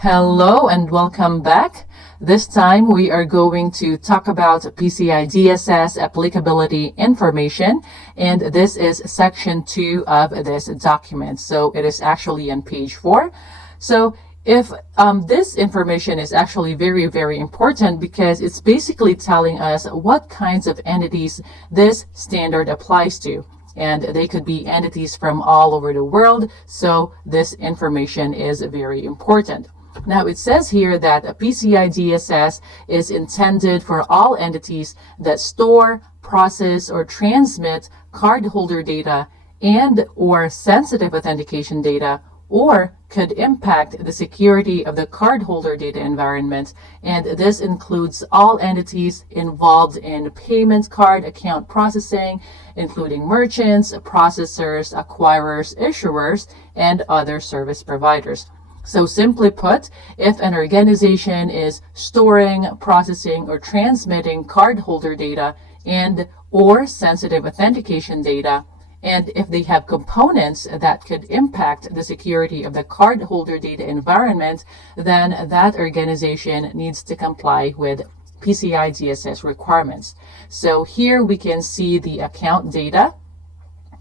Hello and welcome back. This time we are going to talk about PCI DSS applicability information, and this is section 2 of this document. So it is actually on page 4. So if this information is actually very important because it's basically telling us what kinds of entities this standard applies to. And they could be entities from all over the world, so this information is very important. Now, it says here that a PCI DSS is intended for all entities that store, process, or transmit cardholder data and or sensitive authentication data, or could impact the security of the cardholder data environment. And this includes all entities involved in payment card account processing, including merchants, processors, acquirers, issuers, and other service providers. So simply put, if an organization is storing, processing, or transmitting cardholder data and or sensitive authentication data, and if they have components that could impact the security of the cardholder data environment, then that organization needs to comply with PCI DSS requirements. So here we can see the account data,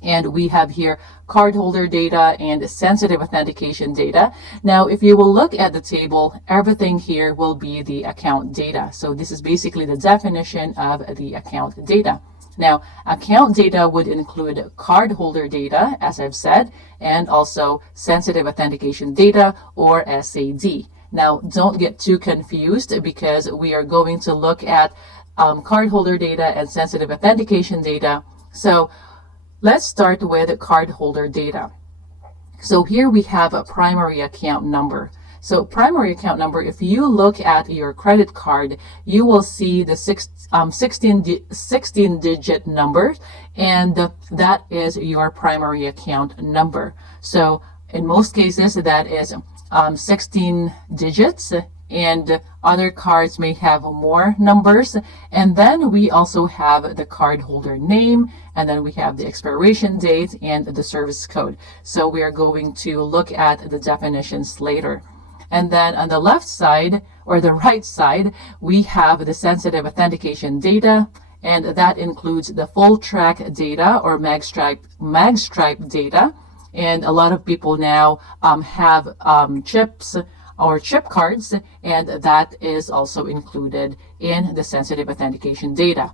and we have here cardholder data and sensitive authentication data. Now, if you will look at the table, everything here will be the account data. So this is basically the definition of the account data. Now, account data would include cardholder data, as I've said, and also sensitive authentication data, or SAD. Now, don't get too confused because we are going to look at cardholder data and sensitive authentication data. So let's start with cardholder data. So here we have a primary account number. So primary account number, if you look at your credit card, you will see the 16-digit number, and that is your primary account number. So in most cases, that is 16 digits, and other cards may have more numbers. And then we also have the cardholder name, and then we have the expiration date and the service code. So we are going to look at the definitions later. And then on the left side, or the right side, we have the sensitive authentication data, and that includes the full track data or magstripe data. And a lot of people now have chips or chip cards, and that is also included in the sensitive authentication data.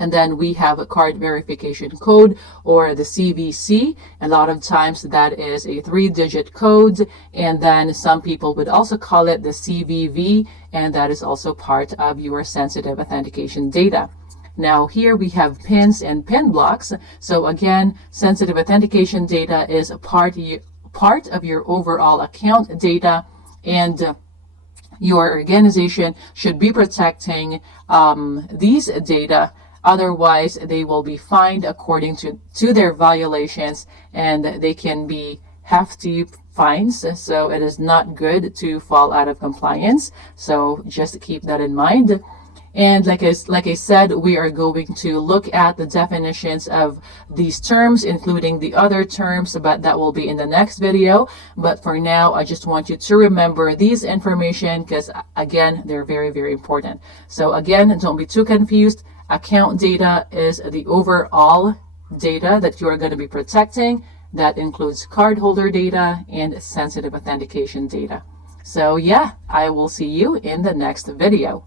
And then we have a card verification code, or the CVC. A lot of times that is a 3-digit code, and then some people would also call it the CVV, and that is also part of your sensitive authentication data. Now here we have pins and pin blocks. So again, sensitive authentication data is a part of your overall account data, and your organization should be protecting these data. Otherwise, they will be fined according to their violations, and they can be hefty fines. So it is not good to fall out of compliance. So just keep that in mind. And like I said, we are going to look at the definitions of these terms, including the other terms, but that will be in the next video. But for now, I just want you to remember these information because, again, they're very important. So again, don't be too confused. Account data is the overall data that you are going to be protecting. That includes cardholder data and sensitive authentication data. So yeah, I will see you in the next video.